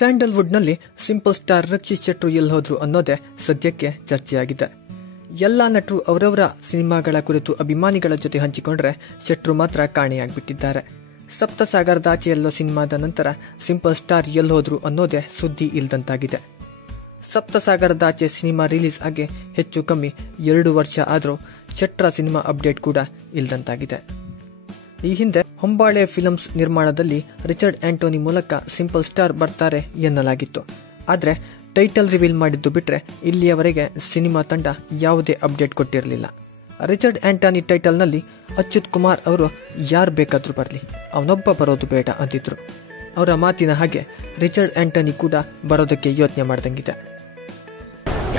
ಸ್ಯಾಂಡಲ್ವುಡ್ನಲ್ಲಿ simple star Rakshit ಶೆಟ್ರು ಎಲ್ಲಿ ಹೋದ್ರು ಅನ್ನೋದೇ ಸದ್ಯಕ್ಕೆ ಚರ್ಚೆಯಾಗಿದೆ. ಎಲ್ಲ ನಟರು ಅವರವರ ಸಿನಿಮಾಗಳ ಕುರಿತು ಅಭಿಮಾನಿಗಳ ಜೊತೆ ಹಂಚಿಕೊಂಡ್ರೆ ಶೆಟ್ರು ಮಾತ್ರ ಕಾಣೆಯಾಗ್ಬಿಟ್ಟಿದ್ದಾರೆ. ಸಪ್ತಸಾಗರದಾಚೆಯಲ್ಲೋ ಸಿನಿಮಾದ ನಂತರ ಸಿಂಪಲ್ ಸ್ಟಾರ್ ಎಲ್ಲಿ ಹೋದ್ರು ಅನ್ನೋದೇ ಸುದ್ದಿ ಇಲ್ದಂತಾಗಿದೆ. ಸಪ್ತಸಾಗರದಾಚೆ ಸಿನಿಮಾ ರಿಲೀಸ್ ಆಗಿ ಹೆಚ್ಚು ಕಮ್ಮಿ 2 ವರ್ಷ ಆದರೂ ಶೆಟ್ರ ಸಿನಿಮಾ ಅಪ್ಡೇಟ್ ಕೂಡ ಇಲ್ದಂತಾಗಿದೆ. ಈ ಹಿಂದೆ ಹೊಂಬಾಳೆ ಫಿಲ್ಮ್ಸ್ ನಿರ್ಮಾಣದಲ್ಲಿ ರಿಚರ್ಡ್ ಆಂಟೋನಿ ಮೂಲಕ ಸಿಂಪಲ್ ಸ್ಟಾರ್ ಬರ್ತಾರೆ ಎನ್ನಲಾಗಿತ್ತು. ಆದರೆ ಟೈಟಲ್ ರಿವೀಲ್ ಮಾಡಿದ್ದು ಬಿಟ್ಟರೆ ಇಲ್ಲಿಯವರೆಗೆ ಸಿನಿಮಾ ತಂಡ ಯಾವುದೇ ಅಪ್ಡೇಟ್ ಕೊಟ್ಟಿರಲಿಲ್ಲ. ರಿಚರ್ಡ್ ಆಂಟೋನಿ ಟೈಟಲ್ನಲ್ಲಿ ಅಚ್ಯುತ್ ಕುಮಾರ್ ಅವರು ಯಾರು ಬೇಕಾದರೂ ಬರಲಿ, ಅವನೊಬ್ಬ ಬರೋದು ಬೇಡ ಅಂತಿದ್ರು. ಅವರ ಮಾತಿನ ಹಾಗೆ ರಿಚರ್ಡ್ ಆಂಟೋನಿ ಕೂಡ ಬರೋದಕ್ಕೆ ಯೋಚನೆ ಮಾಡ್ದಂಗಿದೆ.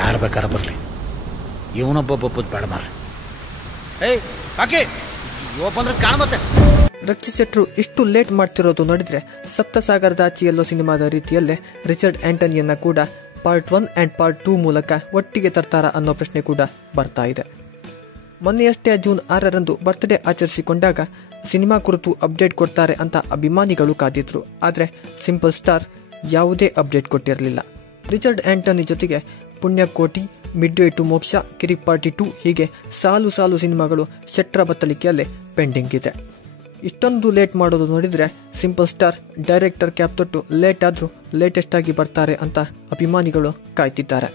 ಯಾರು ಬೇಕಾದ್ರೆ ಬರಲಿ, ಇವನೊಬ್ಬ ಬೇಡ ಮಾರ್ರೆ. ರಕ್ಷಿತ್ ಶೆಟ್ರು ಇಷ್ಟು ಲೇಟ್ ಮಾಡ್ತಿರೋದು ನೋಡಿದ್ರೆ ಸಪ್ತಸಾಗರದಾಚೆಯಲ್ಲೋ ಸಿನಿಮಾದ ರೀತಿಯಲ್ಲೇ ರಿಚರ್ಡ್ ಆಂಟೋನಿಯನ್ನ ಕೂಡ ಪಾರ್ಟ್ 1 ಆ್ಯಂಡ್ ಪಾರ್ಟ್ 2 ಮೂಲಕ ಒಟ್ಟಿಗೆ ತರ್ತಾರ ಅನ್ನೋ ಪ್ರಶ್ನೆ ಕೂಡ ಬರ್ತಾ ಇದೆ. ಮೊನ್ನೆಯಷ್ಟೇ ಜೂನ್ 6ರಂದು ಬರ್ತ್ಡೇ ಆಚರಿಸಿಕೊಂಡಾಗ ಸಿನಿಮಾ ಕುರಿತು ಅಪ್ಡೇಟ್ ಕೊಡ್ತಾರೆ ಅಂತ ಅಭಿಮಾನಿಗಳು ಕಾದಿದ್ರು. ಆದರೆ ಸಿಂಪಲ್ ಸ್ಟಾರ್ ಯಾವುದೇ ಅಪ್ಡೇಟ್ ಕೊಟ್ಟಿರಲಿಲ್ಲ. ರಿಚರ್ಡ್ ಆಂಟೋನಿ ಜೊತೆಗೆ ಪುಣ್ಯಕೋಟಿ, ಮಿಡ್ವೇ ಟು ಮೋಕ್ಷ, ಕಿರಿಕ್ ಪಾರ್ಟಿ 2 ಹೀಗೆ ಸಾಲು ಸಿನಿಮಾಗಳು ಶೆಟ್ರ ಬತ್ತಳಿಕೆಯಲ್ಲೇ ಪೆಂಡಿಂಗ್ ಇದೆ. ಇಷ್ಟೊಂದು ಲೇಟ್ ಮಾಡೋದು ನೋಡಿದರೆ ಸಿಂಪಲ್ ಸ್ಟಾರ್ ಡೈರೆಕ್ಟರ್ ಕ್ಯಾಪ್ ತೊಟ್ಟು ಲೇಟ್ ಆದರೂ ಲೇಟೆಸ್ಟ್ ಆಗಿ ಬರ್ತಾರೆ ಅಂತ ಅಭಿಮಾನಿಗಳು ಕಾಯ್ತಿದ್ದಾರೆ.